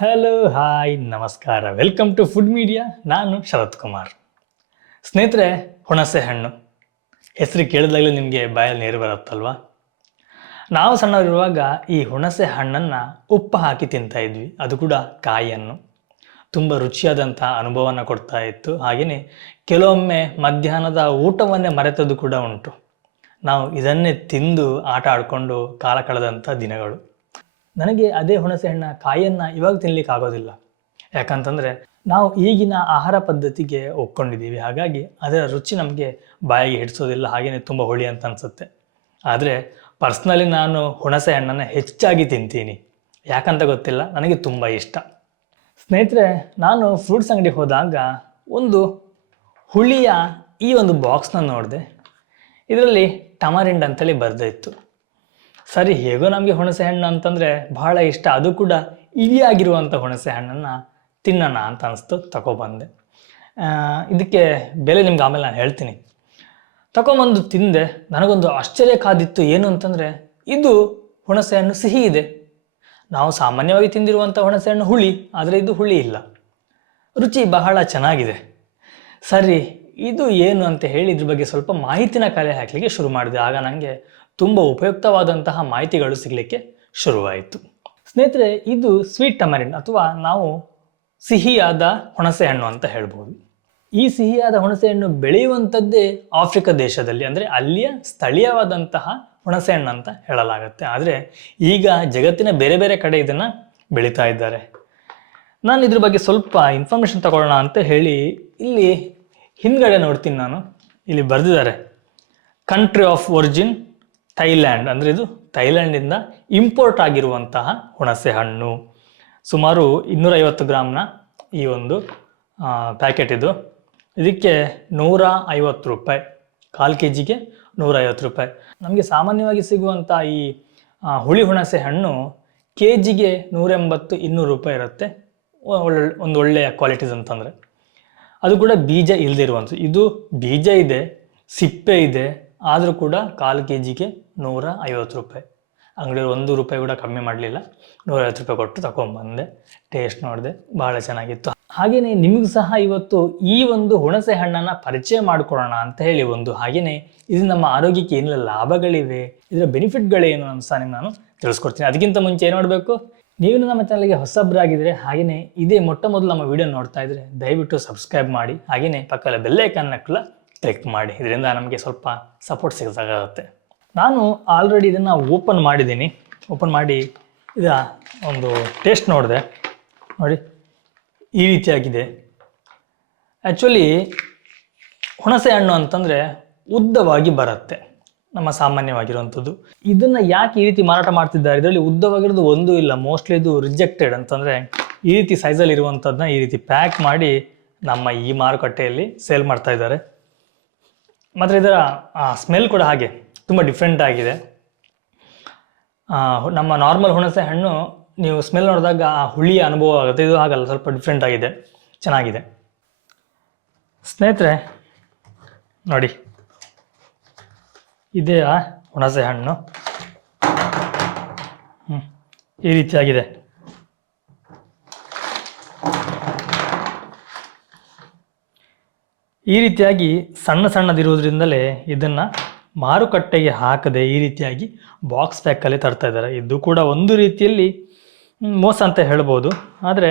Hello hi ನಮಸ್ಕಾರ. Welcome to food media ನಾನು ಶರತ್ ಕುಮಾರ್. ಸ್ನೇಹಿತರೆ, ಹುಣಸೆ ಹಣ್ಣು. ಹೆಸರು ಕೇಳಿದಾಗಲೇ ನಿಮಗೆ ಬಾಯಲ್ಲಿ ನೀರು ಬರುತ್ತಲ್ವಾ? ನಾವು ಸಣ್ಣವರಿರುವಾಗ ಈ ಹುಣಸೆ ಹಣ್ಣನ್ನು ಉಪ್ಪು ಹಾಕಿ ತಿಂತಾ ಇದ್ವಿ. ಅದು ಕೂಡ ಕಾಯಿಯನ್ನು ತುಂಬ ರುಚಿಯಾದಂಥ ಅನುಭವನ ಕೊಡ್ತಾ ಇತ್ತು. ಹಾಗೆಯೇ ಕೆಲವೊಮ್ಮೆ ಮಧ್ಯಾಹ್ನದ ಊಟವನ್ನೇ ಮರೆತದ್ದು ಕೂಡ ಉಂಟು. ನಾವು ಇದನ್ನೇ ತಿಂದು ಆಟ ಆಡಿಕೊಂಡು ಕಾಲ ಕಳೆದಂಥ ದಿನಗಳು. ನನಗೆ ಅದೇ ಹುಣಸೆ ಹಣ್ಣ ಕಾಯನ್ನ ಇವಾಗ ತಿನ್ಲಿಕ್ಕೆ ಆಗೋದಿಲ್ಲ. ಯಾಕಂತಂದರೆ ನಾವು ಈಗಿನ ಆಹಾರ ಪದ್ಧತಿಗೆ ಒಪ್ಕೊಂಡಿದ್ದೀವಿ. ಹಾಗಾಗಿ ಅದರ ರುಚಿ ನಮಗೆ ಬಾಯಿಗೆ ಹಿಡಿಸೋದಿಲ್ಲ ಹಾಗೆಯೇ ತುಂಬ ಹುಳಿ ಅಂತ ಅನಿಸುತ್ತೆ. ಆದರೆ ಪರ್ಸ್ನಲಿ ನಾನು ಹುಣಸೆ ಹಣ್ಣನ್ನು ಹೆಚ್ಚಾಗಿ ತಿಂತೀನಿ. ಯಾಕಂತ ಗೊತ್ತಿಲ್ಲ, ನನಗೆ ತುಂಬ ಇಷ್ಟ. ಸ್ನೇಹಿತರೆ, ನಾನು ಫ್ರೂಟ್ಸ್ ಅಂಗಡಿಗೆ ಹೋದಾಗ ಒಂದು ಹುಳಿಯ ಈ ಒಂದು ಬಾಕ್ಸ್ನ ನೋಡಿದೆ. ಇದರಲ್ಲಿ ಟಮರಿಂಡ್ ಅಂತೇಳಿ ಬರೆದಿತ್ತು. ಸರಿ, ಹೇಗೋ ನಮಗೆ ಹುಣಸೆ ಹಣ್ಣು ಅಂತಂದರೆ ಬಹಳ ಇಷ್ಟ. ಅದು ಕೂಡ ಇಲಿಯಾಗಿರುವಂಥ ಹುಣಸೆ ಹಣ್ಣನ್ನು ತಿನ್ನೋಣ ಅಂತ ಅನಿಸ್ತು, ತಗೊಬಂದೆ. ಇದಕ್ಕೆ ಬೆಲೆ ನಿಮ್ಗೆ ಆಮೇಲೆ ನಾನು ಹೇಳ್ತೀನಿ. ತಗೊಂಬಂದು ತಿಂದೆ, ನನಗೊಂದು ಆಶ್ಚರ್ಯ ಕಾದಿತ್ತು ಏನು ಅಂತಂದರೆ, ಇದು ಹುಣಸೆ ಹಣ್ಣು ಸಿಹಿ ಇದೆ. ನಾವು ಸಾಮಾನ್ಯವಾಗಿ ತಿಂದಿರುವಂಥ ಹುಣಸೆ ಹಣ್ಣು ಹುಳಿ, ಆದರೆ ಇದು ಹುಳಿ ಇಲ್ಲ. ರುಚಿ ಬಹಳ ಚೆನ್ನಾಗಿದೆ. ಸರಿ, ಇದು ಏನು ಅಂತ ಹೇಳಿ ಇದ್ರ ಬಗ್ಗೆ ಸ್ವಲ್ಪ ಮಾಹಿತಿನ ಕಲೆ ಹಾಕಲಿಕ್ಕೆ ಶುರು ಮಾಡಿದೆ. ಆಗ ನನಗೆ ತುಂಬ ಉಪಯುಕ್ತವಾದಂತಹ ಮಾಹಿತಿಗಳು ಸಿಗಲಿಕ್ಕೆ ಶುರುವಾಯಿತು. ಸ್ನೇಹಿತರೆ, ಇದು ಸ್ವೀಟ್ ಟಮರಿನ್ ಅಥವಾ ನಾವು ಸಿಹಿಯಾದ ಹುಣಸೆ ಹಣ್ಣು ಅಂತ ಹೇಳ್ಬೋದು. ಈ ಸಿಹಿಯಾದ ಹುಣಸೆ ಹಣ್ಣು ಬೆಳೆಯುವಂಥದ್ದೇ ಆಫ್ರಿಕಾ ದೇಶದಲ್ಲಿ, ಅಂದರೆ ಅಲ್ಲಿಯ ಸ್ಥಳೀಯವಾದಂತಹ ಹುಣಸೆ ಹಣ್ಣು ಅಂತ ಹೇಳಲಾಗುತ್ತೆ. ಆದರೆ ಈಗ ಜಗತ್ತಿನ ಬೇರೆ ಬೇರೆ ಕಡೆ ಇದನ್ನು ಬೆಳೀತಾ ಇದ್ದಾರೆ. ನಾನು ಇದ್ರ ಬಗ್ಗೆ ಸ್ವಲ್ಪ ಇನ್ಫಾರ್ಮೇಷನ್ ತಗೊಳ್ಳೋಣ ಅಂತ ಹೇಳಿ ಇಲ್ಲಿ ಹಿಂದ್ಗಡೆ ನೋಡ್ತೀನಿ ನಾನು. ಇಲ್ಲಿ ಬರೆದಿದ್ದಾರೆ. ಕಂಟ್ರಿ ಆಫ್ ಒರಿಜಿನ್ ಥೈಲ್ಯಾಂಡ್ ಅಂದರೆ ಇದು ಥೈಲ್ಯಾಂಡಿಂದ ಇಂಪೋರ್ಟ್ ಆಗಿರುವಂತಹ ಹುಣಸೆ ಹಣ್ಣು. ಸುಮಾರು ಇನ್ನೂರೈವತ್ತು ಗ್ರಾಮ್ನ ಈ ಒಂದು ಪ್ಯಾಕೆಟ್ ಇದು. ಇದಕ್ಕೆ ನೂರ ಐವತ್ತು ರೂಪಾಯಿ, ಕಾಲು ಕೆ ಜಿಗೆ ನೂರೈವತ್ತು ರೂಪಾಯಿ. ನಮಗೆ ಸಾಮಾನ್ಯವಾಗಿ ಸಿಗುವಂಥ ಈ ಹುಳಿ ಹುಣಸೆ ಹಣ್ಣು ಕೆ ಜಿಗೆ ನೂರೆಂಬತ್ತು ಇನ್ನೂರು ರೂಪಾಯಿ ಇರುತ್ತೆ. ಒಳ್ಳೆ, ಒಂದು ಒಳ್ಳೆಯ ಕ್ವಾಲಿಟೀಸ್ ಅಂತಂದರೆ. ಅದು ಕೂಡ ಬೀಜ ಇಲ್ಲದಿರುವಂಥದ್ದು ಇದು ಬೀಜ ಇದೆ, ಸಿಪ್ಪೆ ಇದೆ, ಆದರೂ ಕೂಡ ಕಾಲು ಕೆ ಜಿಗೆ ನೂರ ಐವತ್ತು ರೂಪಾಯಿ. ಅಂಗಡಿಯವ್ರು ಒಂದು ರೂಪಾಯಿ ಕೂಡ ಕಮ್ಮಿ ಮಾಡಲಿಲ್ಲ. ನೂರೈವತ್ತು ರೂಪಾಯಿ ಕೊಟ್ಟು ತಗೊಂಬಂದೆ ಟೇಸ್ಟ್ ನೋಡಿದೆ. ಭಾಳ ಚೆನ್ನಾಗಿತ್ತು. ಹಾಗೆಯೇ ನಿಮಗೂ ಸಹ ಇವತ್ತು ಈ ಒಂದು ಹುಣಸೆ ಹಣ್ಣನ್ನು ಪರಿಚಯ ಮಾಡಿಕೊಡೋಣ ಅಂತ ಹೇಳಿ ಒಂದು ಹಾಗೆಯೇ ಇದು ನಮ್ಮ ಆರೋಗ್ಯಕ್ಕೆ ಏನೆಲ್ಲ ಲಾಭಗಳಿವೆ, ಇದರ ಬೆನಿಫಿಟ್ಗಳೇನು ಅಂತ ಸಹ ನಾನು ತಿಳಿಸ್ಕೊಡ್ತೀನಿ. ಅದಕ್ಕಿಂತ ಮುಂಚೆ ಏನು ಮಾಡಬೇಕು? ನೀವು ನಮ್ಮ ಚಾನಲ್ಗೆ ಹೊಸಬ್ರಾಗಿದ್ದರೆ ಹಾಗೆಯೇ ಇದೇ ಮೊಟ್ಟ ಮೊದಲು ನಮ್ಮ ವಿಡಿಯೋ ನೋಡ್ತಾ ಇದ್ದರೆ ದಯವಿಟ್ಟು ಸಬ್ಸ್ಕ್ರೈಬ್ ಮಾಡಿ. ಹಾಗೆಯೇ ಪಕ್ಕದ ಬೆಲ್ಲೈಕನ್ನ ಕೂಡ ಕ್ಲಿಕ್ ಮಾಡಿ. ಇದರಿಂದ ನಮಗೆ ಸ್ವಲ್ಪ ಸಪೋರ್ಟ್ ಸಿಗಬೇಕಾಗುತ್ತೆ ನಾನು ಆಲ್ರೆಡಿ ಇದನ್ನು ಓಪನ್ ಮಾಡಿದ್ದೀನಿ. ಓಪನ್ ಮಾಡಿ ಇದ ಒಂದು ಟೇಸ್ಟ್ ನೋಡಿದೆ. ನೋಡಿ, ಈ ರೀತಿಯಾಗಿದೆ. ಆ್ಯಕ್ಚುಲಿ ಹುಣಸೆ ಹಣ್ಣು ಅಂತಂದರೆ ಉದ್ದವಾಗಿ ಬರುತ್ತೆ. ನಮ್ಮ ಸಾಮಾನ್ಯವಾಗಿರುವಂಥದ್ದು. ಇದನ್ನು ಯಾಕೆ ಈ ರೀತಿ ಮಾರಾಟ ಮಾಡ್ತಿದ್ದಾರೆ? ಇದರಲ್ಲಿ ಉದ್ದವಾಗಿರೋದು ಒಂದು ಇಲ್ಲ ಮೋಸ್ಟ್ಲಿ ಇದು ರಿಜೆಕ್ಟೆಡ್ ಅಂತಂದರೆ ಈ ರೀತಿ ಸೈಜಲ್ಲಿ ಇರುವಂಥದ್ದನ್ನ ಈ ರೀತಿ ಪ್ಯಾಕ್ ಮಾಡಿ ನಮ್ಮ ಈ ಮಾರುಕಟ್ಟೆಯಲ್ಲಿ ಸೇಲ್ ಮಾಡ್ತಾ ಇದ್ದಾರೆ. ಮತ್ತು ಇದರ ಸ್ಮೆಲ್ ಕೂಡ ಹಾಗೆ. ತುಂಬ ಡಿಫ್ರೆಂಟ್ ಆಗಿದೆ. ನಮ್ಮ ನಾರ್ಮಲ್ ಹುಣಸೆ ಹಣ್ಣು ನೀವು ಸ್ಮೆಲ್ ನೋಡಿದಾಗ ಆ ಹುಳಿಯ ಅನುಭವ ಆಗುತ್ತೆ. ಇದು ಆಗಲ್ಲ ಸ್ವಲ್ಪ ಡಿಫ್ರೆಂಟ್ ಆಗಿದೆ, ಚೆನ್ನಾಗಿದೆ. ಸ್ನೇಹಿತರೆ, ನೋಡಿ, ಇದೇ ಹುಣಸೆ ಹಣ್ಣು. ಈ ರೀತಿಯಾಗಿದೆ. ಈ ರೀತಿಯಾಗಿ ಸಣ್ಣ ಸಣ್ಣದಿರುವುದರಿಂದಲೇ ಇದನ್ನು ಮಾರುಕಟ್ಟೆಗೆ ಹಾಕದೆ ಈ ರೀತಿಯಾಗಿ ಬಾಕ್ಸ್ ಪ್ಯಾಕಲ್ಲಿ ತರ್ತಾ ಇದ್ದಾರೆ. ಇದು ಕೂಡ ಒಂದು ರೀತಿಯಲ್ಲಿ ಮೋಸ ಅಂತ ಹೇಳ್ಬೋದು. ಆದರೆ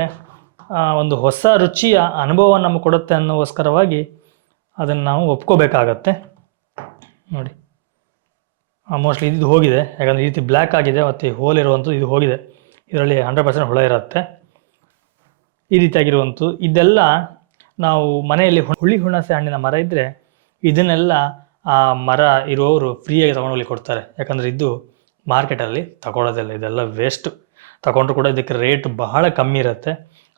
ಒಂದು ಹೊಸ ರುಚಿಯ ಅನುಭವ ನಮಗೆ ಕೊಡುತ್ತೆ ಅನ್ನೋಸ್ಕರವಾಗಿ ಅದನ್ನು ನಾವು ಒಪ್ಕೋಬೇಕಾಗತ್ತೆ. ನೋಡಿ. ಮೋಸ್ಟ್ಲಿ ಇದು ಹೋಗಿದೆ. ಯಾಕಂದರೆ ಈ ರೀತಿ ಬ್ಲ್ಯಾಕ್ ಆಗಿದೆ, ಮತ್ತು ಹೋಲ್ ಇರುವಂಥದ್ದು ಇದು ಹೋಗಿದೆ. ಇದರಲ್ಲಿ ಹಂಡ್ರೆಡ್ ಪರ್ಸೆಂಟ್ ಹುಳ ಇರುತ್ತೆ. ಈ ರೀತಿಯಾಗಿರುವಂಥದ್ದು. ಇದೆಲ್ಲ ನಾವು ಮನೆಯಲ್ಲಿ ಹುಳಿ ಹುಣಸೆ ಹಣ್ಣಿನ ಮರ ಇದ್ದರೆ ಇದನ್ನೆಲ್ಲ ಆ ಮರ ಇರುವವರು ಫ್ರೀಯಾಗಿ ತೊಗೊಂಡೋಗ್ಲಿಕ್ಕೆ ಕೊಡ್ತಾರೆ. ಯಾಕಂದರೆ ಇದು ಮಾರ್ಕೆಟಲ್ಲಿ ತಗೊಳ್ಳೋದಿಲ್ಲ ಇದೆಲ್ಲ ವೇಸ್ಟ್ ತಗೊಂಡ್ರು ಕೂಡ ಇದಕ್ಕೆ ರೇಟ್ ಬಹಳ ಕಮ್ಮಿ ಇರುತ್ತೆ.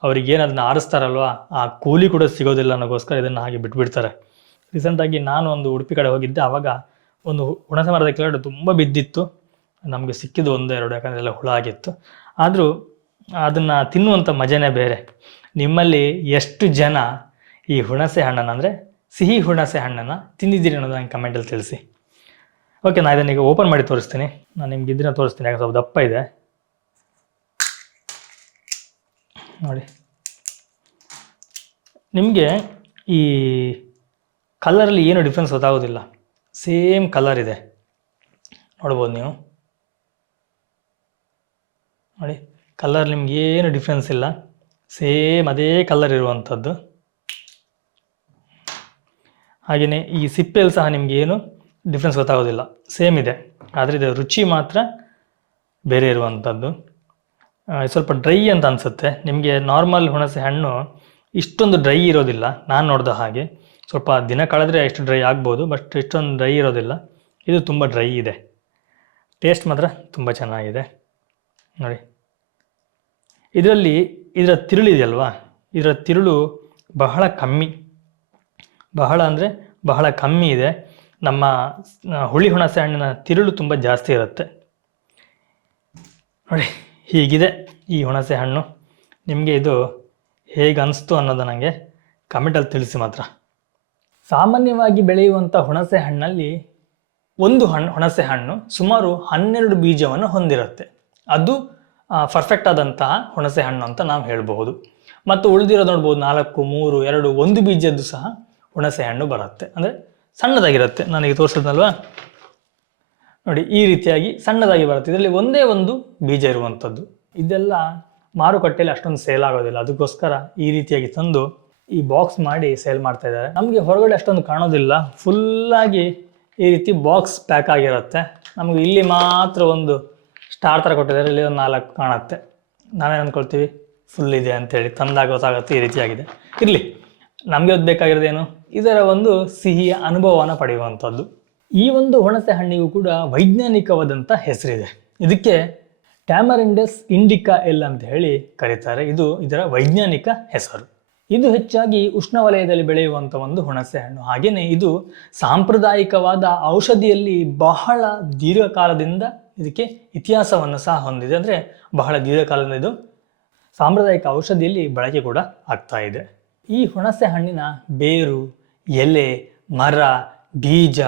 ಅವ್ರಿಗೇನು ಅದನ್ನ ಆರಿಸ್ತಾರಲ್ವಾ, ಆ ಕೂಲಿ ಕೂಡ ಸಿಗೋದಿಲ್ಲ ಅನ್ನೋಗೋಸ್ಕರ ಇದನ್ನು ಹಾಗೆ ಬಿಟ್ಬಿಡ್ತಾರೆ. ರೀಸೆಂಟಾಗಿ ನಾನು ಒಂದು ಉಡುಪಿ ಕಡೆ ಹೋಗಿದ್ದೆ ಆವಾಗ ಒಂದು ಹುಣಸೆ ಮರದ ಕೆಳಗಡೆ ತುಂಬ ಬಿದ್ದಿತ್ತು. ನಮಗೆ ಸಿಕ್ಕಿದ್ದು ಒಂದೆರಡು, ಯಾಕಂದರೆ ಎಲ್ಲ ಹುಳ ಆಗಿತ್ತು. ಆದರೂ ಅದನ್ನು ತಿನ್ನುವಂಥ ಮಜನೇ ಬೇರೆ. ನಿಮ್ಮಲ್ಲಿ ಎಷ್ಟು ಜನ ಈ ಹುಣಸೆ ಹಣ್ಣನ್ನು ಅಂದರೆ ಸಿಹಿ ಹುಣಸೆ ಹಣ್ಣನ್ನು ತಿಂದಿದ್ದೀರಿ ಅನ್ನೋದು ನಂಗೆ ಕಮೆಂಟಲ್ಲಿ ತಿಳಿಸಿ. ಓಕೆ ನಾನು ಇದನ್ನ ಈಗ ಓಪನ್ ಮಾಡಿ ತೋರಿಸ್ತೀನಿ. ನಾನು ನಿಮ್ಗೆ ಇದನ್ನ ತೋರಿಸ್ತೀನಿ. ಯಾಕಂದ್ರೆ ಸ್ವಲ್ಪ ದಪ್ಪ ಇದೆ. ನೋಡಿ. ನಿಮಗೆ ಈ ಕಲ್ಲರಲ್ಲಿ ಏನು ಡಿಫ್ರೆನ್ಸ್ ಗೊತ್ತಾಗೋದಿಲ್ಲ. ಸೇಮ್ ಕಲರ್ ಇದೆ. ನೋಡ್ಬೋದು ನೀವು. ನೋಡಿ. ಕಲರ್ ನಿಮ್ಗೆ ಏನು ಡಿಫ್ರೆನ್ಸ್ ಇಲ್ಲ. ಸೇಮ್ ಅದೇ ಕಲರ್ ಇರುವಂಥದ್ದು. ಹಾಗೆಯೇ ಈ ಸಿಪ್ಪೆಯಲ್ಲಿ ಸಹ ನಿಮಗೆ ಏನು ಡಿಫ್ರೆನ್ಸ್ ಗೊತ್ತಾಗೋದಿಲ್ಲ. ಸೇಮ್ ಇದೆ. ಆದರೆ ಇದರ ರುಚಿ ಮಾತ್ರ ಬೇರೆ ಇರುವಂಥದ್ದು ಸ್ವಲ್ಪ ಡ್ರೈ ಅಂತ ಅನಿಸುತ್ತೆ. ನಿಮಗೆ ನಾರ್ಮಲ್ ಹುಣಸೆ ಹಣ್ಣು ಇಷ್ಟೊಂದು ಡ್ರೈ ಇರೋದಿಲ್ಲ. ನಾನು ನೋಡಿದ ಹಾಗೆ. ಸ್ವಲ್ಪ ದಿನ ಕಳೆದ್ರೆ ಎಷ್ಟು ಡ್ರೈ ಆಗ್ಬೋದು ಬಟ್ ಇಷ್ಟೊಂದು ಡ್ರೈ ಇರೋದಿಲ್ಲ. ಇದು ತುಂಬ ಡ್ರೈ ಇದೆ. ಟೇಸ್ಟ್ ಮಾತ್ರ ತುಂಬ ಚೆನ್ನಾಗಿದೆ. ನೋಡಿ. ಇದರಲ್ಲಿ, ಇದರ ತಿರುಳಿದೆಯಲ್ವಾ ಇದರ ತಿರುಳು ಬಹಳ ಕಮ್ಮಿ. ಬಹಳ ಅಂದರೆ ಬಹಳ ಕಮ್ಮಿ ಇದೆ. ನಮ್ಮ ಹುಳಿ ಹುಣಸೆ ಹಣ್ಣಿನ ತಿರುಳು ತುಂಬ ಜಾಸ್ತಿ ಇರುತ್ತೆ. ನೋಡಿ, ಹೀಗಿದೆ ಈ ಹುಣಸೆ ಹಣ್ಣು. ನಿಮಗೆ ಇದು ಹೇಗೆ ಅನಿಸ್ತು ಅನ್ನೋದು ನನಗೆ ಕಮೆಂಟಲ್ಲಿ ತಿಳಿಸಿ ಮಾತ್ರ. ಸಾಮಾನ್ಯವಾಗಿ ಬೆಳೆಯುವಂಥ ಹುಣಸೆ ಹಣ್ಣಲ್ಲಿ ಒಂದು ಹಣ್ಣು ಹುಣಸೆ ಹಣ್ಣು ಸುಮಾರು ಹನ್ನೆರಡು ಬೀಜವನ್ನು ಹೊಂದಿರುತ್ತೆ. ಅದು ಪರ್ಫೆಕ್ಟ್ ಆದಂತಹ ಹುಣಸೆ ಹಣ್ಣು ಅಂತ ನಾವು ಹೇಳಬಹುದು. ಮತ್ತು ಉಳಿದಿರೋದು ನೋಡ್ಬೋದು ನಾಲ್ಕು, ಮೂರು, ಎರಡು, ಒಂದು ಬೀಜದ್ದು ಸಹ ಹುಣಸೆ ಹಣ್ಣು ಬರುತ್ತೆ. ಅಂದರೆ ಸಣ್ಣದಾಗಿರುತ್ತೆ. ನನಗೆ ತೋರಿಸಿದ್ನಲ್ವಾ? ನೋಡಿ, ಈ ರೀತಿಯಾಗಿ ಸಣ್ಣದಾಗಿ ಬರುತ್ತೆ. ಇದರಲ್ಲಿ ಒಂದೇ ಒಂದು ಬೀಜ ಇರುವಂಥದ್ದು. ಇದೆಲ್ಲ ಮಾರುಕಟ್ಟೆಯಲ್ಲಿ ಅಷ್ಟೊಂದು ಸೇಲ್ ಆಗೋದಿಲ್ಲ. ಅದಕ್ಕೋಸ್ಕರ ಈ ರೀತಿಯಾಗಿ ತಂದು ಈ ಬಾಕ್ಸ್ ಮಾಡಿ ಸೇಲ್ ಮಾಡ್ತಾ ಇದ್ದಾರೆ. ನಮಗೆ ಹೊರಗಡೆ ಅಷ್ಟೊಂದು ಕಾಣೋದಿಲ್ಲ. ಫುಲ್ಲಾಗಿ ಈ ರೀತಿ ಬಾಕ್ಸ್ ಪ್ಯಾಕ್ ಆಗಿರುತ್ತೆ. ನಮಗೆ ಇಲ್ಲಿ ಮಾತ್ರ ಒಂದು ಸ್ಟಾರ್ ಥರ ಕೊಟ್ಟಿದ್ದಾರೆ. ಇಲ್ಲಿ ಒಂದು ನಾಲ್ಕು ಕಾಣುತ್ತೆ. ನಾವೇನು ಅಂದ್ಕೊಳ್ತೀವಿ ಫುಲ್ ಇದೆ ಅಂತೇಳಿ ತಂದಾಗ ಗೊತ್ತಾಗುತ್ತೆ ಈ ರೀತಿಯಾಗಿದೆ. ಇರಲಿ. ನಮಗೆ ಬೇಕಾಗಿರೋದೇನು? ಇದರ ಒಂದು ಸಿಹಿಯ ಅನುಭವವನ್ನು ಪಡೆಯುವಂಥದ್ದು. ಈ ಒಂದು ಹುಣಸೆ ಹಣ್ಣಿಗೂ ಕೂಡ ವೈಜ್ಞಾನಿಕವಾದಂಥ ಹೆಸರಿದೆ. ಇದಕ್ಕೆ ಟ್ಯಾಮರಿಂಡಸ್ ಇಂಡಿಕಾ ಎಲ್ ಅಂತ ಹೇಳಿ ಕರೀತಾರೆ. ಇದು ಇದರ ವೈಜ್ಞಾನಿಕ ಹೆಸರು. ಇದು ಹೆಚ್ಚಾಗಿ ಉಷ್ಣವಲಯದಲ್ಲಿ ಬೆಳೆಯುವಂಥ ಒಂದು ಹುಣಸೆ ಹಣ್ಣು. ಹಾಗೆಯೇ ಇದು ಸಾಂಪ್ರದಾಯಿಕವಾದ ಔಷಧಿಯಲ್ಲಿ ಬಹಳ ದೀರ್ಘಕಾಲದಿಂದ ಇದಕ್ಕೆ ಇತಿಹಾಸವನ್ನು ಸಹ ಹೊಂದಿದೆ. ಅಂದರೆ ಬಹಳ ದೀರ್ಘಕಾಲದಿಂದ ಇದು ಸಾಂಪ್ರದಾಯಿಕ ಔಷಧಿಯಲ್ಲಿ ಬಳಕೆ ಕೂಡ ಆಗ್ತಾ ಇದೆ. ಈ ಹುಣಸೆ ಹಣ್ಣಿನ ಬೇರು, ಎಲೆ, ಮರ, ಬೀಜ,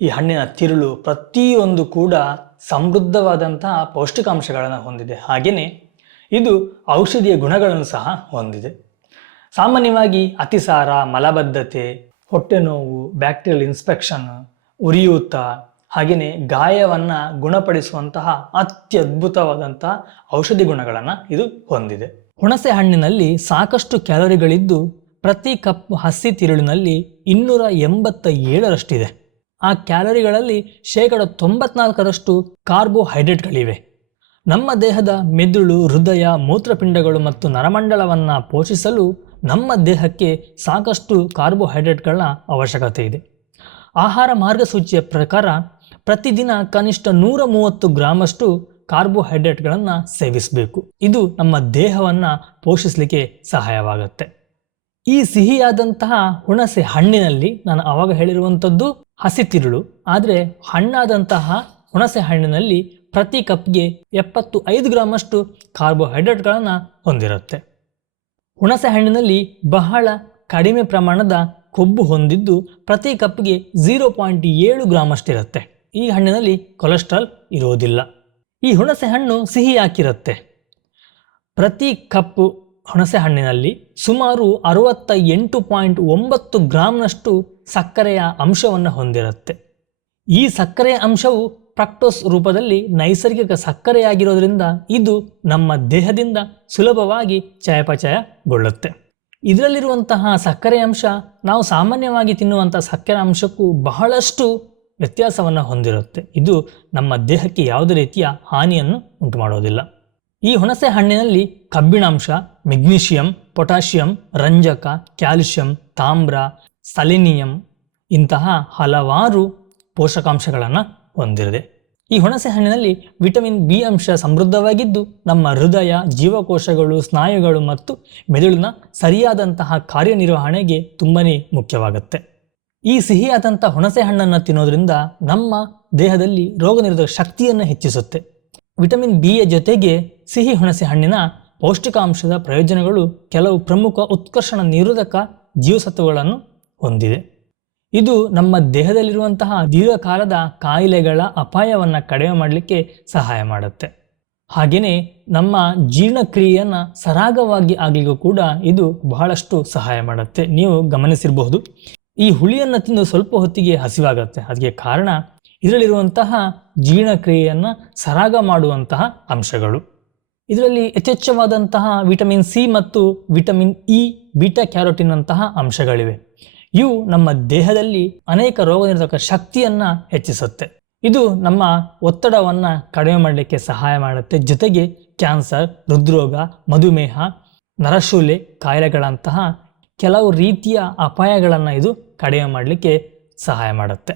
ಈ ಹಣ್ಣಿನ ತಿರುಳು ಪ್ರತಿಯೊಂದು ಕೂಡ ಸಮೃದ್ಧವಾದಂತಹ ಪೌಷ್ಟಿಕಾಂಶಗಳನ್ನು ಹೊಂದಿದೆ. ಹಾಗೆಯೇ ಇದು ಔಷಧಿಯ ಗುಣಗಳನ್ನು ಸಹ ಹೊಂದಿದೆ. ಸಾಮಾನ್ಯವಾಗಿ ಅತಿಸಾರ, ಮಲಬದ್ಧತೆ, ಹೊಟ್ಟೆ ನೋವು, ಬ್ಯಾಕ್ಟೀರಿಯಲ್ ಇನ್ಸ್ಪೆಕ್ಷನ್, ಉರಿಯೂತ ಹಾಗೆಯೇ ಗಾಯವನ್ನು ಗುಣಪಡಿಸುವಂತಹ ಅತ್ಯದ್ಭುತವಾದಂತಹ ಔಷಧಿ ಗುಣಗಳನ್ನು ಇದು ಹೊಂದಿದೆ. ಹುಣಸೆ ಹಣ್ಣಿನಲ್ಲಿ ಸಾಕಷ್ಟು ಕ್ಯಾಲೋರಿಗಳಿದ್ದು ಪ್ರತಿ ಕಪ್ ಹಸಿ ತಿರುಳಿನಲ್ಲಿ ಇನ್ನೂರ ಎಂಬತ್ತ ಏಳರಷ್ಟಿದೆ ಆ ಕ್ಯಾಲೋರಿಗಳಲ್ಲಿ ಶೇಕಡ ತೊಂಬತ್ನಾಲ್ಕರಷ್ಟು ಕಾರ್ಬೋಹೈಡ್ರೇಟ್ಗಳಿವೆ. ನಮ್ಮ ದೇಹದ ಮೆದುಳು, ಹೃದಯ, ಮೂತ್ರಪಿಂಡಗಳು ಮತ್ತು ನರಮಂಡಲವನ್ನು ಪೋಷಿಸಲು ನಮ್ಮ ದೇಹಕ್ಕೆ ಸಾಕಷ್ಟು ಕಾರ್ಬೋಹೈಡ್ರೇಟ್ಗಳ ಅವಶ್ಯಕತೆ ಇದೆ. ಆಹಾರ ಮಾರ್ಗಸೂಚಿಯ ಪ್ರಕಾರ ಪ್ರತಿದಿನ ಕನಿಷ್ಠ ನೂರ ಮೂವತ್ತು ಗ್ರಾಮಷ್ಟು ಕಾರ್ಬೋಹೈಡ್ರೇಟ್ಗಳನ್ನು ಸೇವಿಸಬೇಕು. ಇದು ನಮ್ಮ ದೇಹವನ್ನು ಪೋಷಿಸಲಿಕ್ಕೆ ಸಹಾಯವಾಗುತ್ತೆ. ಈ ಸಿಹಿಯಾದಂತಹ ಹುಣಸೆ ಹಣ್ಣಿನಲ್ಲಿ ನಾನು ಆವಾಗ ಹೇಳಿರುವಂಥದ್ದು ಹಸಿ ತಿರುಳು ಆದರೆ ಹಣ್ಣಾದಂತಹ ಹುಣಸೆ ಹಣ್ಣಿನಲ್ಲಿ ಪ್ರತಿ ಕಪ್ಗೆ ಎಪ್ಪತ್ತು ಐದು ಗ್ರಾಮಷ್ಟು ಕಾರ್ಬೋಹೈಡ್ರೇಟ್ಗಳನ್ನು ಹೊಂದಿರುತ್ತೆ. ಹುಣಸೆ ಹಣ್ಣಿನಲ್ಲಿ ಬಹಳ ಕಡಿಮೆ ಪ್ರಮಾಣದ ಕೊಬ್ಬು ಹೊಂದಿದ್ದು ಪ್ರತಿ ಕಪ್ಗೆ ಜೀರೋ ಪಾಯಿಂಟ್ ಏಳು ಗ್ರಾಮಷ್ಟಿರುತ್ತೆ. ಈ ಹಣ್ಣಿನಲ್ಲಿ ಕೊಲೆಸ್ಟ್ರಾಲ್ ಇರುವುದಿಲ್ಲ ಈ ಹುಣಸೆ ಹಣ್ಣು ಸಿಹಿ ಹಾಕಿರುತ್ತೆ. ಪ್ರತಿ ಕಪ್ಪು ಹುಣಸೆ ಹಣ್ಣಿನಲ್ಲಿ ಸುಮಾರು ಅರವತ್ತ ಎಂಟು ಪಾಯಿಂಟ್ ಒಂಬತ್ತು ಗ್ರಾಮ್ನಷ್ಟು ಸಕ್ಕರೆಯ ಅಂಶವನ್ನು ಹೊಂದಿರುತ್ತೆ. ಈ ಸಕ್ಕರೆಯ ಅಂಶವು ಫ್ರಕ್ಟೋಸ್ ರೂಪದಲ್ಲಿ ನೈಸರ್ಗಿಕ ಸಕ್ಕರೆಯಾಗಿರೋದ್ರಿಂದ ಇದು ನಮ್ಮ ದೇಹದಿಂದ ಸುಲಭವಾಗಿ ಚಯಾಪಚಯಗೊಳ್ಳುತ್ತೆ ಇದರಲ್ಲಿರುವಂತಹ ಸಕ್ಕರೆ ಅಂಶ ನಾವು ಸಾಮಾನ್ಯವಾಗಿ ತಿನ್ನುವಂಥ ಸಕ್ಕರೆ ಅಂಶಕ್ಕೂ ಬಹಳಷ್ಟು ವ್ಯತ್ಯಾಸವನ್ನು ಹೊಂದಿರುತ್ತೆ. ಇದು ನಮ್ಮ ದೇಹಕ್ಕೆ ಯಾವುದೇ ರೀತಿಯ ಹಾನಿಯನ್ನು ಉಂಟು ಮಾಡೋದಿಲ್ಲ ಈ ಹುಣಸೆ ಹಣ್ಣಿನಲ್ಲಿ ಕಬ್ಬಿಣಾಂಶ, ಮೆಗ್ನೀಷಿಯಂ, ಪೊಟ್ಯಾಷಿಯಂ, ರಂಜಕ ಕ್ಯಾಲ್ಸಿಯಂ ತಾಮ್ರ, ಸಲಿನಿಯಂ ಇಂತಹ ಹಲವಾರು ಪೋಷಕಾಂಶಗಳನ್ನು ಹೊಂದಿದೆ. ಈ ಹುಣಸೆ ಹಣ್ಣಿನಲ್ಲಿ ವಿಟಮಿನ್ ಬಿ ಅಂಶ ಸಮೃದ್ಧವಾಗಿದ್ದು, ನಮ್ಮ ಹೃದಯ, ಜೀವಕೋಶಗಳು, ಸ್ನಾಯುಗಳು ಮತ್ತು ಮೆದುಳಿನ ಸರಿಯಾದಂತಹ ಕಾರ್ಯನಿರ್ವಹಣೆಗೆ ತುಂಬನೇ ಮುಖ್ಯವಾಗುತ್ತೆ. ಈ ಸಿಹಿಯಾದಂಥ ಹುಣಸೆ ಹಣ್ಣನ್ನು ತಿನ್ನೋದ್ರಿಂದ ನಮ್ಮ ದೇಹದಲ್ಲಿ ರೋಗನಿರೋಧಕ ಶಕ್ತಿಯನ್ನು ಹೆಚ್ಚಿಸುತ್ತೆ. ವಿಟಮಿನ್ ಬಿಯ ಜೊತೆಗೆ ಸಿಹಿ ಹುಣಸೆ ಹಣ್ಣಿನ ಪೌಷ್ಟಿಕಾಂಶದ ಪ್ರಯೋಜನಗಳು ಕೆಲವು ಪ್ರಮುಖ ಉತ್ಕರ್ಷಣ ನಿರೋಧಕ ಜೀವಸತ್ವಗಳನ್ನು ಹೊಂದಿದೆ. ಇದು ನಮ್ಮ ದೇಹದಲ್ಲಿರುವಂತಹ ದೀರ್ಘಕಾಲದ ಕಾಯಿಲೆಗಳ ಅಪಾಯವನ್ನು ಕಡಿಮೆ ಮಾಡಲಿಕ್ಕೆ ಸಹಾಯ ಮಾಡುತ್ತೆ. ಹಾಗೆಯೇ ನಮ್ಮ ಜೀರ್ಣಕ್ರಿಯೆಯನ್ನು ಸರಾಗವಾಗಿ ಆಗಲಿಗೂ ಕೂಡ ಇದು ಬಹಳಷ್ಟು ಸಹಾಯ ಮಾಡುತ್ತೆ. ನೀವು ಗಮನಿಸಿರಬಹುದು. ಈ ಹುಳಿಯನ್ನು ತಿಂದು ಸ್ವಲ್ಪ ಹೊತ್ತಿಗೆ ಹಸಿವಾಗುತ್ತೆ. ಅದಕ್ಕೆ ಕಾರಣ ಇದರಲ್ಲಿರುವಂತಹ ಜೀರ್ಣಕ್ರಿಯೆಯನ್ನು ಸರಾಗ ಮಾಡುವಂತಹ ಅಂಶಗಳು. ಇದರಲ್ಲಿ ಯಥೇಚ್ಛವಾದಂತಹ ವಿಟಮಿನ್ ಸಿ ಮತ್ತು ವಿಟಮಿನ್ ಇ, ಬೀಟಾ ಕ್ಯಾರೋಟಿನ್ ಅಂತಹ ಅಂಶಗಳಿವೆ. ಇವು ನಮ್ಮ ದೇಹದಲ್ಲಿ ಅನೇಕ ರೋಗನಿರೋಧಕ ಶಕ್ತಿಯನ್ನು ಹೆಚ್ಚಿಸುತ್ತೆ. ಇದು ನಮ್ಮ ಒತ್ತಡವನ್ನು ಕಡಿಮೆ ಮಾಡಲಿಕ್ಕೆ ಸಹಾಯ ಮಾಡುತ್ತೆ. ಜೊತೆಗೆ ಕ್ಯಾನ್ಸರ್, ಹೃದ್ರೋಗ, ಮಧುಮೇಹ, ನರಶೂಲೆ, ಕಾಯಿಲೆಗಳಂತಹ ಕೆಲವು ರೀತಿಯ ಅಪಾಯಗಳನ್ನು ಇದು ಕಡಿಮೆ ಮಾಡಲಿಕ್ಕೆ ಸಹಾಯ ಮಾಡುತ್ತೆ.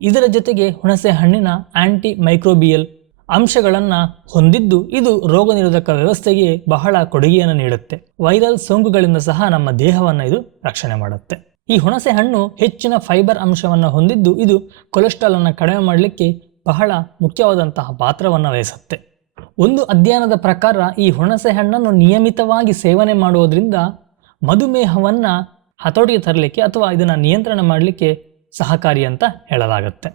ಇದರ ಜೊತೆಗೆ ಹುಣಸೆ ಹಣ್ಣಿನ ಆಂಟಿ ಮೈಕ್ರೋಬಿಯಲ್ ಅಂಶಗಳನ್ನು ಹೊಂದಿದ್ದು ಇದು ರೋಗ ನಿರೋಧಕ ವ್ಯವಸ್ಥೆಗೆ ಬಹಳ ಕೊಡುಗೆಯನ್ನು ನೀಡುತ್ತೆ. ವೈರಲ್ ಸೋಂಕುಗಳಿಂದ ಸಹ ನಮ್ಮ ದೇಹವನ್ನು ಇದು ರಕ್ಷಣೆ ಮಾಡುತ್ತೆ. ಈ ಹುಣಸೆ ಹಣ್ಣು ಹೆಚ್ಚಿನ ಫೈಬರ್ ಅಂಶವನ್ನು ಹೊಂದಿದ್ದು ಇದು ಕೊಲೆಸ್ಟ್ರಾಲ್ ಅನ್ನು ಕಡಿಮೆ ಮಾಡಲಿಕ್ಕೆ ಬಹಳ ಮುಖ್ಯವಾದಂತಹ ಪಾತ್ರವನ್ನು ವಹಿಸುತ್ತೆ. ಒಂದು ಅಧ್ಯಯನದ ಪ್ರಕಾರ ಈ ಹುಣಸೆ ಹಣ್ಣನ್ನು ನಿಯಮಿತವಾಗಿ ಸೇವನೆ ಮಾಡುವುದರಿಂದ ಮಧುಮೇಹವನ್ನು ಹತೋಟಿಗೆ ತರಲಿಕ್ಕೆ ಅಥವಾ ಇದನ್ನು ನಿಯಂತ್ರಣ ಮಾಡಲಿಕ್ಕೆ ಸಹಕಾರಿ ಅಂತ ಹೇಳಲಾಗುತ್ತೆ.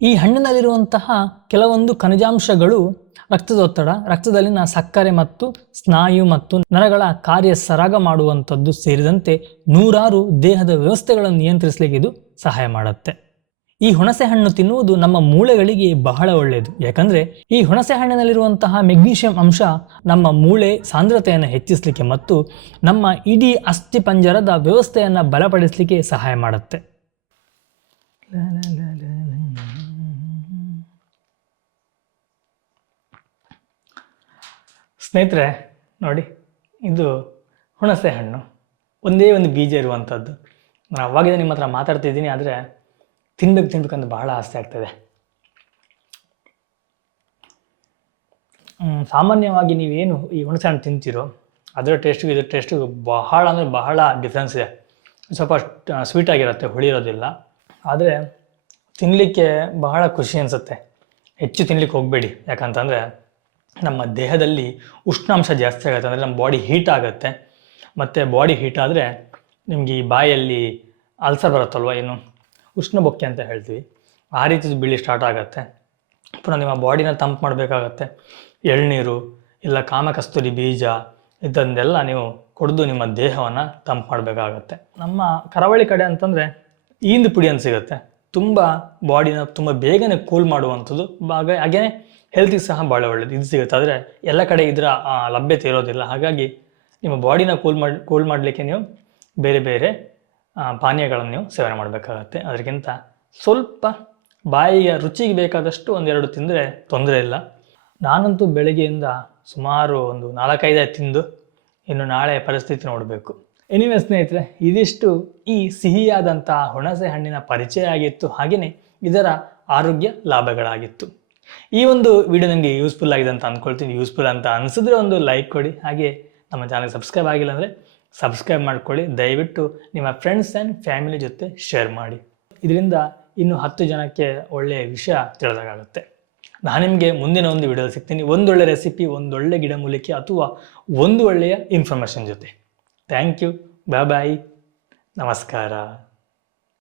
ಈ ಹಣ್ಣಿನಲ್ಲಿರುವಂತಹ ಕೆಲವೊಂದು ಖನಿಜಾಂಶಗಳು ರಕ್ತದೊತ್ತಡ, ರಕ್ತದಲ್ಲಿನ ಸಕ್ಕರೆ ಮತ್ತು ಸ್ನಾಯು ಮತ್ತು ನರಗಳ ಕಾರ್ಯ ಸರಾಗ ಮಾಡುವಂಥದ್ದು ಸೇರಿದಂತೆ ನೂರಾರು ದೇಹದ ವ್ಯವಸ್ಥೆಗಳನ್ನು ನಿಯಂತ್ರಿಸಲಿಕ್ಕೆ ಇದು ಸಹಾಯ ಮಾಡುತ್ತೆ. ಈ ಹುಣಸೆ ಹಣ್ಣು ತಿನ್ನುವುದು ನಮ್ಮ ಮೂಳೆಗಳಿಗೆ ಬಹಳ ಒಳ್ಳೆಯದು ಯಾಕಂದ್ರೆ ಈ ಹುಣಸೆ ಹಣ್ಣಿನಲ್ಲಿರುವಂತಹ ಮೆಗ್ನೀಷಿಯಂ ಅಂಶ ನಮ್ಮ ಮೂಳೆ ಸಾಂದ್ರತೆಯನ್ನು ಹೆಚ್ಚಿಸಲಿಕ್ಕೆ ಮತ್ತು ನಮ್ಮ ಇಡೀ ಅಸ್ಥಿಪಂಜರದ ವ್ಯವಸ್ಥೆಯನ್ನು ಬಲಪಡಿಸಲಿಕ್ಕೆ ಸಹಾಯ ಮಾಡುತ್ತೆ. ಸ್ನೇಹಿತರೆ, ನೋಡಿ, ಇದು ಹುಣಸೆ ಹಣ್ಣು ಒಂದೇ ಒಂದು ಬೀಜ ಇರುವಂಥದ್ದು ನಾನು ಅವಾಗಿಂದ ನಿಮ್ಮ ಹತ್ರ ಮಾತಾಡ್ತಿದ್ದೀನಿ, ಆದರೆ ತಿನ್ಬೇಕು ತಿನ್ಬೇಕಂತ ಬಹಳ ಆಸೆ ಆಗ್ತದೆ. ಸಾಮಾನ್ಯವಾಗಿ ನೀವೇನು ಈ ಹುಣಸೆ ಹಣ್ಣು ತಿಂತೀರೋ, ಅದರ ಟೇಸ್ಟಿಗೂ ಇದರ ಟೇಸ್ಟಿಗೂ ಬಹಳ ಅಂದರೆ ಬಹಳ ಡಿಫ್ರೆನ್ಸ್ ಇದೆ. ಸ್ವಲ್ಪ ಸ್ವೀಟ್ ಆಗಿರುತ್ತೆ ಹೊಳಿರೋದಿಲ್ಲ ಆದರೆ ತಿನ್ನಲಿಕ್ಕೆ ಬಹಳ ಖುಷಿ ಅನಿಸುತ್ತೆ. ಹೆಚ್ಚು ತಿನ್ಲಿಕ್ಕೆ ಹೋಗಬೇಡಿ. ಯಾಕಂತಂದರೆ ನಮ್ಮ ದೇಹದಲ್ಲಿ ಉಷ್ಣಾಂಶ ಜಾಸ್ತಿ ಆಗುತ್ತೆ. ಅಂದರೆ ನಮ್ಮ ಬಾಡಿ ಹೀಟ್ ಆಗುತ್ತೆ. ಮತ್ತು ಬಾಡಿ ಹೀಟ್ ಆದರೆ ನಿಮಗೆ ಈ ಬಾಯಲ್ಲಿ ಅಲ್ಸರ್ ಬರುತ್ತಲ್ವ ಏನು? ಉಷ್ಣ ಬೊಕ್ಕೆ ಅಂತ ಹೇಳ್ತೀವಿ. ಆ ರೀತಿ ಬಿಳಿ ಸ್ಟಾರ್ಟ್ ಆಗುತ್ತೆ. ಪುನಃ ನಿಮ್ಮ ಬಾಡಿನ ತಂಪು ಮಾಡಬೇಕಾಗತ್ತೆ. ಎಳ್ನೀರು, ಇಲ್ಲ ಕಾಮಕಸ್ತೂರಿ ಬೀಜ, ಇದನ್ನೆಲ್ಲ ನೀವು ಕುಡಿದು ನಿಮ್ಮ ದೇಹವನ್ನು ತಂಪು ಮಾಡಬೇಕಾಗತ್ತೆ. ನಮ್ಮ ಕರಾವಳಿ ಕಡೆ ಅಂತಂದರೆ ಈಂದು ಪುಡಿ ಅಂತ ಸಿಗುತ್ತೆ. ತುಂಬ ಬಾಡಿನ ತುಂಬ ಬೇಗನೆ ಕೂಲ್ ಮಾಡುವಂಥದ್ದು. ಹಾಗೆ ಹಾಗೇ ಹೆಲ್ತಿಗೆ ಸಹ ಭಾಳ ಒಳ್ಳೆಯದು ಇದು ಸಿಗುತ್ತೆ. ಆದರೆ ಎಲ್ಲ ಕಡೆ ಇದರ ಲಭ್ಯತೆ ಇರೋದಿಲ್ಲ. ಹಾಗಾಗಿ ನಿಮ್ಮ ಬಾಡಿನ ಕೂಲ್ ಮಾಡಿ ಕೂಲ್ ಮಾಡಲಿಕ್ಕೆ ನೀವು ಬೇರೆ ಬೇರೆ ಪಾನೀಯಗಳನ್ನು ನೀವು ಸೇವನೆ ಮಾಡಬೇಕಾಗತ್ತೆ. ಅದಕ್ಕಿಂತ ಸ್ವಲ್ಪ ಬಾಯಿಯ ರುಚಿಗೆ ಬೇಕಾದಷ್ಟು ಒಂದೆರಡು ತಿಂದರೆ ತೊಂದರೆ ಇಲ್ಲ. ನಾನಂತೂ ಬೆಳಗ್ಗೆಯಿಂದ ಸುಮಾರು ಒಂದು ನಾಲ್ಕೈದು ತಿಂದು ಇನ್ನು ನಾಳೆ ಪರಿಸ್ಥಿತಿ ನೋಡಬೇಕು. ಎನಿವೆ ಸ್ನೇಹಿತರೆ, ಇದಿಷ್ಟು ಈ ಸಿಹಿಯಾದಂತಹ ಹುಣಸೆ ಹಣ್ಣಿನ ಪರಿಚಯ ಆಗಿತ್ತು. ಹಾಗೆಯೇ ಇದರ ಆರೋಗ್ಯ ಲಾಭಗಳಾಗಿತ್ತು. ಈ ಒಂದು ವಿಡಿಯೋ ನನಗೆ ಯೂಸ್ಫುಲ್ ಆಗಿದೆ ಅಂತ ಅಂದ್ಕೊಳ್ತೀನಿ ಯೂಸ್ಫುಲ್ ಅಂತ ಅನಿಸಿದ್ರೆ ಒಂದು ಲೈಕ್ ಕೊಡಿ. ಹಾಗೆ ನಮ್ಮ ಚಾನಲ್ಗೆ ಸಬ್ಸ್ಕ್ರೈಬ್ ಆಗಿಲ್ಲ ಅಂದರೆ ಸಬ್ಸ್ಕ್ರೈಬ್ ಮಾಡ್ಕೊಳ್ಳಿ. ದಯವಿಟ್ಟು ನಿಮ್ಮ ಫ್ರೆಂಡ್ಸ್ ಆ್ಯಂಡ್ ಫ್ಯಾಮಿಲಿ ಜೊತೆ ಶೇರ್ ಮಾಡಿ. ಇದರಿಂದ ಇನ್ನು ಹತ್ತು ಜನಕ್ಕೆ ಒಳ್ಳೆಯ ವಿಷಯ ತಿಳಿದಾಗುತ್ತೆ ನಾನು ನಿಮಗೆ ಮುಂದಿನ ಒಂದು ವಿಡಿಯೋ ಸಿಗ್ತೀನಿ. ಒಂದೊಳ್ಳೆ ರೆಸಿಪಿ ಒಂದೊಳ್ಳೆ ಗಿಡಮೂಲಿಕೆ ಅಥವಾ ಒಂದು ಒಳ್ಳೆಯ ಇನ್ಫಾರ್ಮೇಷನ್ ಜೊತೆ. ಥ್ಯಾಂಕ್ ಯು ಬಾಯ್ ಬಾಯ್ ನಮಸ್ಕಾರ.